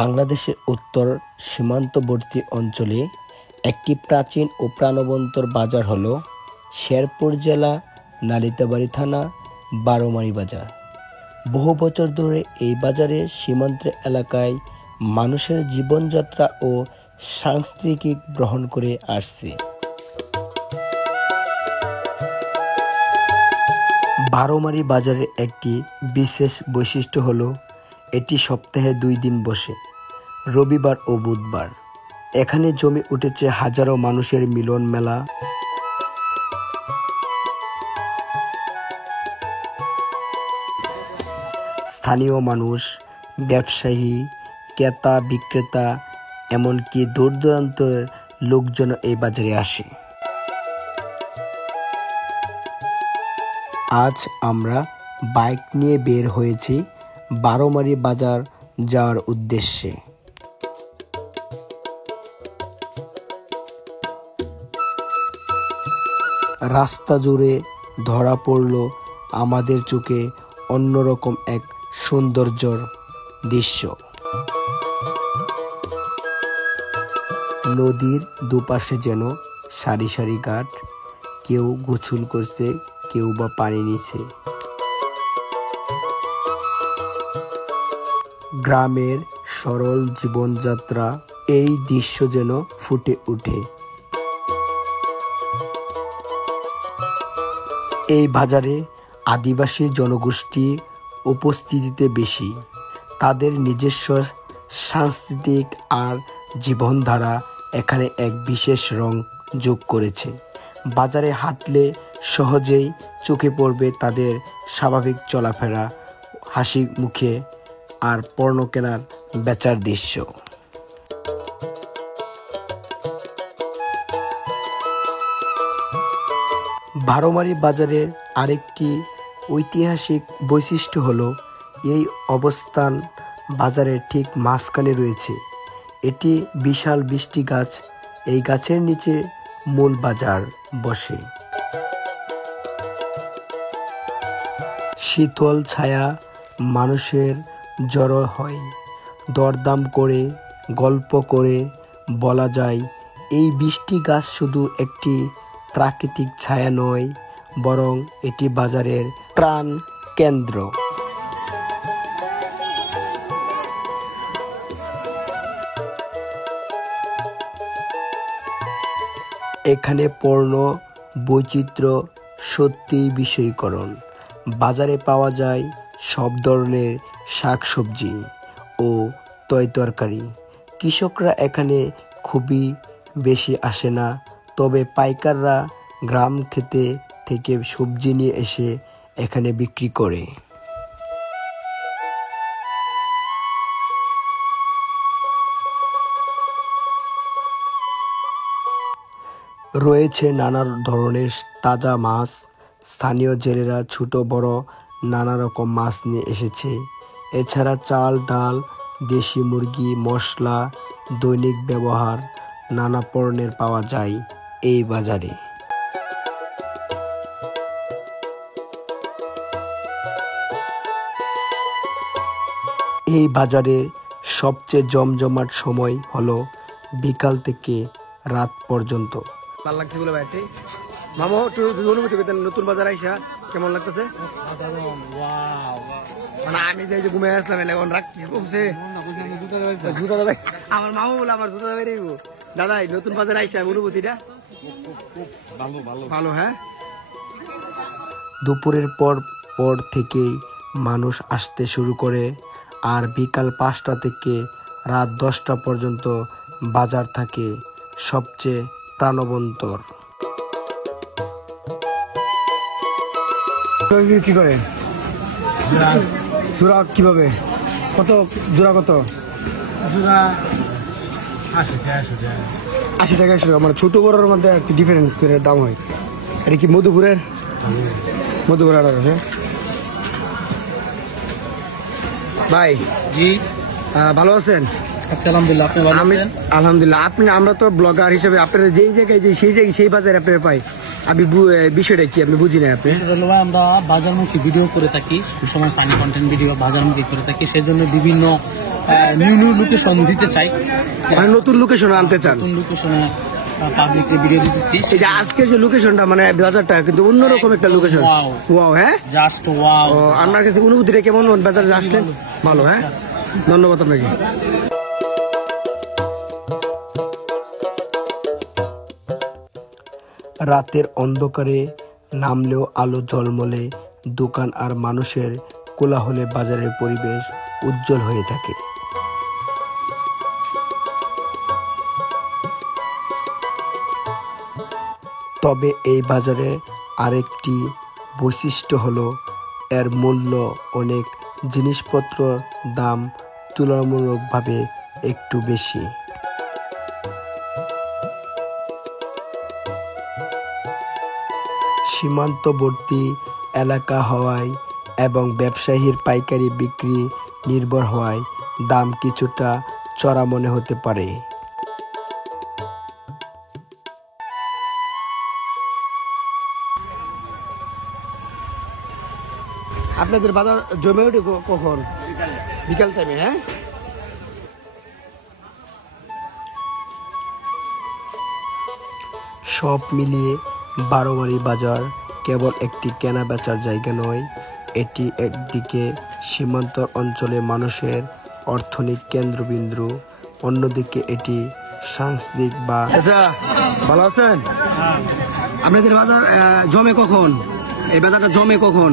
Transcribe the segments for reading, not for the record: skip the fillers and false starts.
বাংলাদেশের উত্তর সীমান্তবর্তী অঞ্চলে একটি প্রাচীন ও প্রাণবন্ত বাজার হল শেরপুর জেলা নালিতাবাড়ী থানা বারোমারি বাজার। বহু বছর ধরে এই বাজারের সীমান্ত এলাকায় মানুষের জীবনযাত্রা ও সংস্কৃতি গ্রহণ করে আসছে। বারোমারি বাজারের একটি বিশেষ বৈশিষ্ট্য হলো এটি সপ্তাহে 2 দিন বসে, রবিবার ও বুধবার। এখানে জমে উঠেছে হাজারো মানুষের মিলন মেলা। স্থানীয় মানুষ, ব্যবসায়ী, ক্রেতা বিক্রেতা এমনকি দূর দূরান্তের লোকজন এই বাজারে আসে। আজ আমরা বাইক নিয়ে বের হয়েছি বারোমারি বাজার যাওয়ার উদ্দেশ্যে। রাস্তা জুড়ে ধরা পড়ল আমাদের চোখে অন্যরকম এক সৌন্দর্যর দৃশ্য। নদীর দুপাশে যেন সারি সারি ঘাট, কেউ গোসল করছে, কেউ বা পানি নিচ্ছে। গ্রামের সরল জীবনযাত্রা, এই দৃশ্য যেন ফুটে ওঠে। এই বাজারে আদিবাসী জনগোষ্ঠী উপস্থিতিতে বেশি। তাদের নিজস্ব সাংস্কৃতিক আর জীবনধারা এখানে এক বিশেষ রং যোগ করেছে। বাজারে হাঁটলে সহজেই চোখে পড়বে তাদের স্বাভাবিক চলাফেরা, হাসি মুখে আর পণ্য কেনার বেচার দৃশ্য। বারোমারি বাজারের আরেকটি ঐতিহাসিক বৈশিষ্ট্য হলো এই অবস্থান বাজারের ঠিক মাঝখানে রয়েছে। এটি বিশাল বৃষ্টি গাছ, এই গাছের নিচে মূল বাজার বসে। শীতল ছায়া মানুষের জড়ো হয়, দরদাম করে, গল্প করে। বলা যায় এই বৃষ্টি গাছ শুধু একটি প্রাকৃতিক ছায়া নয়, বরং এটি বাজারের প্রাণ কেন্দ্র। এখানে পণ্য বৈচিত্র্য সত্যিই বিস্ময়কর। বাজারে পাওয়া যায় সব ধরনের শাকসবজি ও তরকারি। কৃষকরা এখানে খুবই বেশি আসে না, তবে পাইকাররা গ্রাম খেতে থেকে সবজি নিয়ে এসে এখানে বিক্রি করে। রয়েছে নানা ধরনের তাজা মাছ। স্থানীয় জেলেরা ছোট বড় নানা রকম মাছ নিয়ে এসেছে। এছাড়া চাল, ডাল, দেশি মুরগি, মশলা, দৈনিক ব্যবহার নানা পণ্যের পাওয়া যায় এই বাজারে। এই বাজারের সবচেয়ে জমজমাট সময় হলো বিকাল থেকে রাত পর্যন্ত। ভালো লাগছে বলে ভাই মামা একটু অনুভূতি করতেন নতুন বাজার আইসা কেমন লাগতেছে? মানে আমি যে ঘুমে আসলাম এখন রাখ কি কমছে জুতা দাবাই আমার মামা বলে আমার জুতা দাবাই রেখব। দাদা নতুন বাজার আইসা অনুভূতিটা ভালো। হ্যাঁ, দুপুরের পর থেকেই মানুষ আসতে শুরু করে, আর বিকাল 5টা থেকে রাত 10টা পর্যন্ত বাজার থাকে সবচেয়ে প্রাণবন্ত। কি করে সুরা কিভাবে কত জোড়া? কত জোড়া? 80 টাকা। মানে ছোট বড়োর মধ্যে একটু ডিফারেন্স করে দাম হয়। এটা কি মধুপুরের? মধুপুর 1800। ভাই জি ভালো আছেন? আলহামদুলিল্লাহ, আপনি ভালো আছেন? আলহামদুলিল্লাহ। আমরা তো ব্লগার হিসেবে আপনারা যেই জায়গায় সেই বাজারে আপনারা পাই, আমি বিষয়টা কি আপনি বুঝি না। আপনি আমরা বাজারমুখী ভিডিও করে থাকি, সময় পানি কন্টেন্ট ভিডিও বাজারমুখী করে থাকি, সেজন্য বিভিন্ন নিউ নিউ লোকেশন দিতে চাই, মানে নতুন লোকেশন আনতে চান। নতুন লোকেশনে পাবলিককে ভিডিও দিতেছি। এই যে আজকের যে লোকেশনটা মানে বাজারটা কিন্তু অন্যরকম একটা লোকেশন। ওয়াও, হ্যাঁ জাস্ট ওয়াও। ও, আপনার কাছে অনুভূতিটা কেমন বাজারে আসলেন? ভালো, হ্যাঁ ধন্যবাদ আপনাকে। রাতের অন্ধকারে নামলেও আলো ঝলমলে দোকান আর মানুষের কোলাহলে বাজারের পরিবেশ উজ্জ্বল হয়ে থাকে। তবে এই বাজারে আরেকটি বৈশিষ্ট্য হলো এর মূল্য অনেক জিনিসপত্রের দাম তুলনামূলকভাবে একটু বেশি। সীমান্তবর্তী এলাকা হওয়ায় এবং ব্যবসায়ীর পাইকারি বিক্রি নির্ভর হওয়ায় দাম কিছুটা চড়া মনে হতে পারে। আপনাদের বাজার জমে ওঠে কখন? বিকাল টাইমে, হ্যাঁ। সব মিলিয়ে বারোমারি বাজার কেবল একটি কেনা বেচার জায়গা নয়, এটি একদিকে সীমান্তর অঞ্চলে মানুষের অর্থনৈতিক কেন্দ্রবিন্দু, অন্যদিকে এটি সাংস্কৃতিক বা আচ্ছা, ভালো আছেন? আপনাদের বাজার জমে কখন? এই বাজারটা জমে কখন?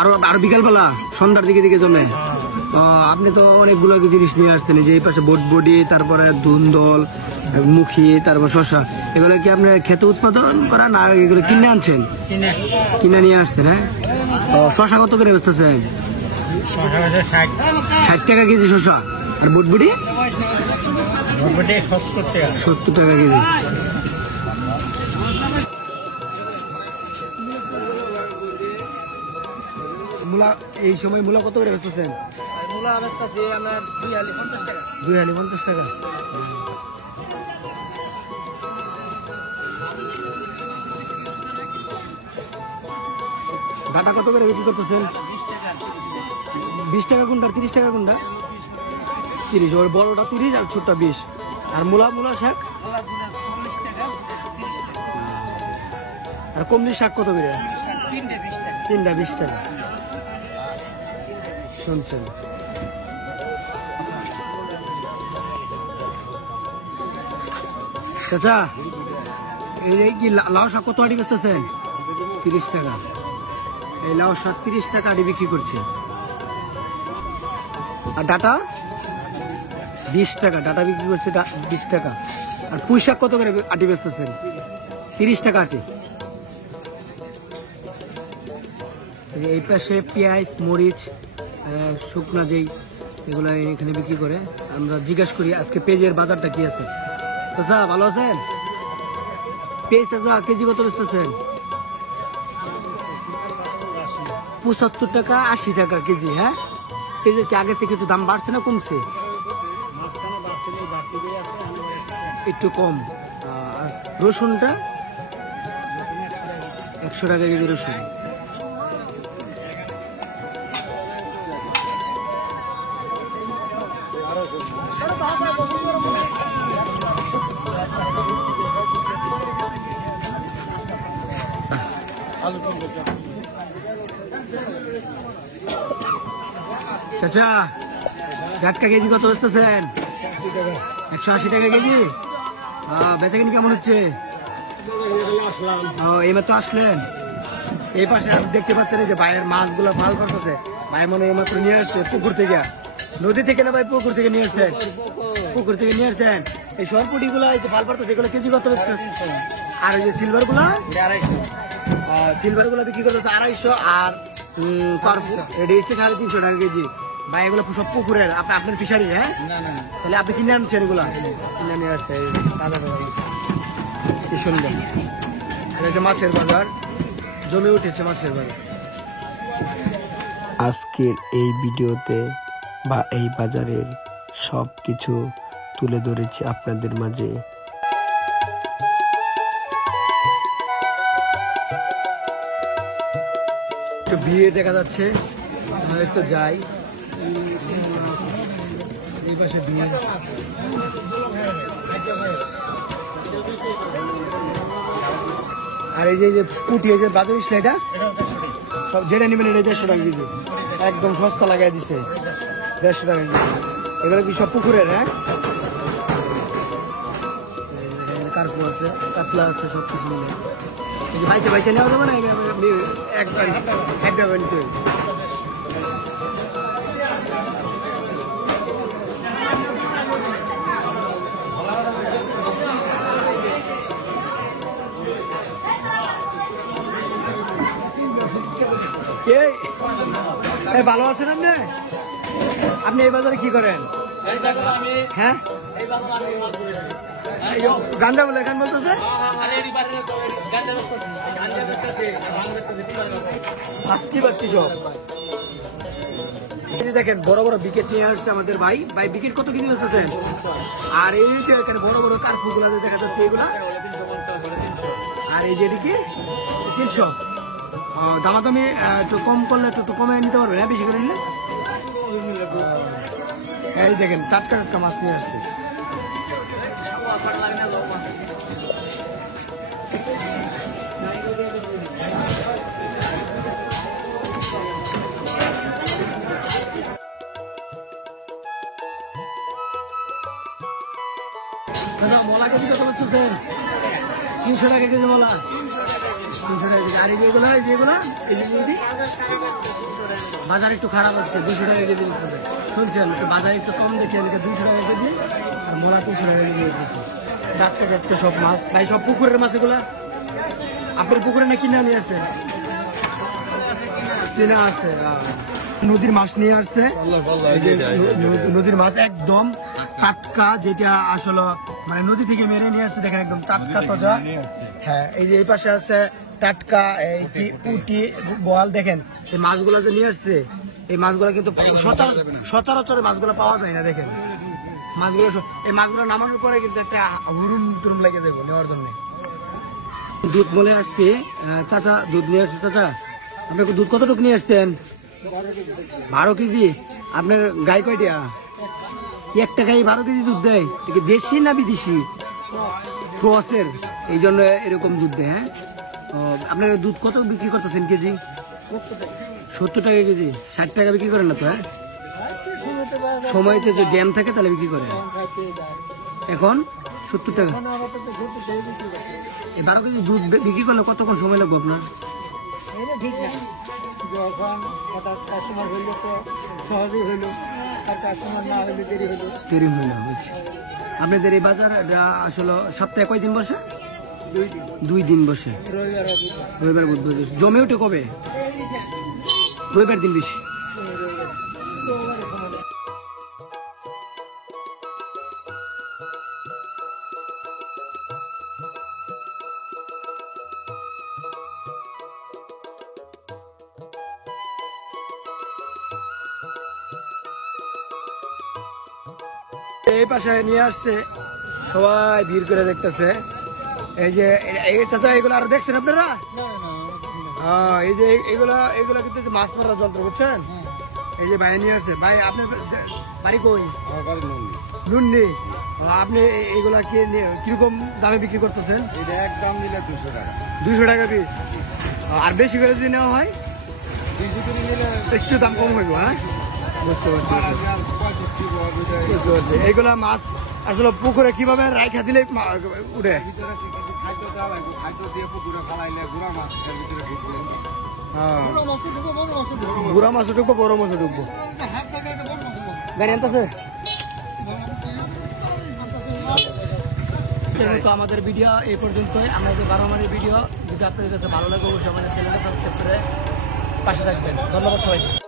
আরো আরো বিকালবেলা, সন্ধ্যার দিকে জমে। আপনি তো অনেকগুলো জিনিস নিয়ে আসছেন, যে এই পাশে বটবডি, তারপরে ধুন্দল, মুখী, তারপর শশা। এগুলো কি আপনি খেতে উৎপাদন করা না এগুলো কিনে আনছেন? কিনে নিয়ে আসছেন, হ্যাঁ। শশা কত করে বেচতেছেন? 60 টাকা কেজি শশা। আর বটবডি 70 টাকা কেজি। মূলা এই সময় মূলা কত করে বেচতেছেন? মূলা বেচতেছি আমরা 2 হালি 50 টাকা। 2 হালি 50 টাকা। ডাটা কত করে বিক্রি করতেছেন? 20 টাকা কোনটা, 30 টাকা কোনটা? 30। ওর বড়টা 30 আর ছোটটা 20। আর মূলা শাক? আর কমলি শাক কত করে? 3টা 20 টাকা। শুনছেন? চাচা, এই কি লাউ শাক কত আটি বেচতেছেন? 30 টাকা। এই লাউ শাক 30 টাকা আটি বিক্রি করছে। আর ডাটা 20 টাকা, ডাটা বিক্রি করছে 20 টাকা। আর পুঁই শাক কত করে আটি বেচতেছেন? 30 টাকা আটি। এই পাশে পেঁয়াজ, মরিচ, শুকনা যেই এগুলো এখানে বিক্রি করে। আমরা জিজ্ঞাসা করি আজকে পেঁয়াজের বাজারটা কি আছে। চাচা, ভালো আছেন? পেঁয়াজ চাচা কেজি কত বেচতেছেন? 75 টাকা 80 টাকা কেজি, হ্যাঁ। পেঁয়াজের কি আগে থেকে একটু দাম বাড়ছে না কমছে? একটু কম। আর রসুনটা 100 টাকা কেজি রসুন। চাচা, জাটকা কেজি কত বেচতেছেন? 180 টাকা কেজি। বেচা কিনি কেমন হচ্ছে? এইমাত্র আসলেন? এই পাশে আপনি দেখতে পাচ্ছেন এই যে ভাইয়ের মাছগুলো ভাল করতেছে। ভাই মনে এইমাত্র নিয়ে আসছে পুকুর থেকে, নদী থেকে না ভাই, পুকুর থেকে নিয়ে আসছেন? পুকুর থেকে নিয়ে আসছেন। এই সরপুটি গুলা এই যে ভাল পারতেছে, এগুলো কেজি কত বেচতেছে? আর এই যে সিলভার গুলা 250। সিলভার গুলা বিক্রি করতেছে 250। আর এটা হচ্ছে 350 টাকা কেজি। ভাই এগুলো সব পুকুরের, আপনার ফিশারি, হ্যাঁ? তাহলে আপনি কিনে আনছেন এগুলা? কিনে নিয়ে আসছে কি সুন্দর। এটা হচ্ছে মাছের বাজার, জমে উঠেছে মাছের বাজার। আজকের এই ভিডিওতে বা এই বাজারের সব কিছু তুলে ধরেছি আপনাদের মাঝে। একটু ভিড় দেখা যাচ্ছে, আমরা একটু যাই। এই পাশে দুই। আর এই যে স্কুটি এই যে বাজার এটা সব যেটা নেবেন এটা 150 টাকা কেজি, একদম সস্তা লাগাই দিছে 150 টাকা কেজি। এগুলো কি সব পুকুরের? হ্যাঁ, কার্পু আছে, কাতলা আছে, সব কিছু মিলে বাইচে বাইচে নেওয়া যাবে না, একবার নিতে হবে। ভালো আছেন আপনি? আপনি এই বাজারে কি করেন? হ্যাঁ, গান্দা বলে এখান বলতেছে। দেখেন বড় বড় বিকেট নিয়ে আসছে আমাদের ভাই। ভাই বিকেট কত কেজি বেচতেছেন? আর এই যে এখানে বড় বড় কার্পু গুলা দেখা যাচ্ছে এগুলা, আর এই যে কি 300। দামাদামি একটু কম করলে একটু কমে নিতে পারবেন? হ্যাঁ, বেশি করে নিলে। এই দেখেন টাটকা টাটকা মাছ নিয়ে আসছে। দাদা মলা কেজি কত বলতেছেন? 300 টাকা কেজি মলা, 300 টাকা কেজি। আর এই যেগুলো এই যে বাজার একটু খারাপ আছে, 200 টাকা কেজি বলতেছে। শুনছেন একটু বাজার একটু কম দেখে 200 টাকা কেজি, আর মলা 300 টাকা কেজি বলতেছে। টাটকা টাটকা সব মাছ ভাই, সব পুকুরের মাছ এগুলা। আপনার পুকুরে না কিনে নিয়ে আসছেন? কিনা আছে। নদীর মাছ নিয়ে আসছে, নদীর মাছ একদম টাটকা, যেটা আসলে মানে নদী থেকে মেরে নিয়ে আসছে। দেখেন একদম টাটকা তাজা। হ্যাঁ, এই যে এই পাশে আছে টাটকা পুঁটি বোয়াল। দেখেন এই মাছগুলো যে নিয়ে আসছে, এই মাছগুলো কিন্তু সচরাচর মাছগুলো পাওয়া যায় না। দেখেন মাছগুলো, এই মাছগুলো নামানোর পরে কিন্তু একটা হুরুম টুরুম লেগে দেবো নেওয়ার জন্য। দুধ বলে আসছে চাচা, দুধ নিয়ে আসছে। চাচা আপনি দুধ কতটুকু নিয়ে আসছেন? 12 কেজি। আপনার গাই কয়টা? একটা গাই 12 কেজি দুধ দেয়। দেশি না বিদেশি? ক্রসের, এই জন্য এরকম দুধ দেয়। হ্যাঁ, আপনার দুধ কত বিক্রি করতেছেন কেজি? 70 টাকা কেজি। 60 টাকা বিক্রি করেন না তো? হ্যাঁ, সময়তে যে ড্যাম থাকে তাহলে বিক্রি করেন। এখন 70 টাকা। এই 12 কেজি দুধ বিক্রি করলে কতক্ষণ সময় লাগবে আপনার? যখন হঠাৎ কাস্টমার হইলে তো সহজেই হইলো, আর কাস্টমার না হইলে দেরি হইলো। দেরি হইলো, বুঝছি। আপনাদের এই বাজার আসলে সপ্তাহে কয়দিন বসে? 2 দিন বসে, রবিবার বুধবার। জমে ওঠে কবে? রবিবার দিন বেশি। এই পাশে নিয়ে আসছে, সবাই ভিড় করে দেখতেছে। এই যে চাচা এগুলো আরো দেখছেন আপনারা? এই যে এগুলা কিন্তু মাছ মারার যন্ত্র, বুঝছেন? এই যে ভাই নিয়ে আসছে। ভাই আপনার বাড়ি কই? নুন্ডি। আপনি এগুলা কিরকম দামে বিক্রি করতেছেন? একদম নিলে 200 টাকা। 200 টাকা পিস। আর বেশি করে যদি নেওয়া হয় 200 করে নিলে একটু দাম কম হইব। হ্যাঁ, বুঝতে পারছি। এইগুলা মাছ আসলে পুকুরে কিভাবে রাইখা দিলে উঠে? খাদ্য দেওয়া লাগবে, খাদ্য দিয়ে পুকুরে ফালাইলে গুড়া মাছ ভিতরে ঢুকবে। গুড়া মাছ ঢুকবো, বড় মাছ ঢুকবো। গাড়ি আনতেছে। আমাদের ভিডিও এই পর্যন্তই। আমাদের 12 মাসের ভিডিও যদি আপনাদের কাছে ভালো লাগে অবশ্যই আমাদের চ্যানেলটা সাবস্ক্রাইব করে পাশে থাকবেন। ধন্যবাদ সবাই।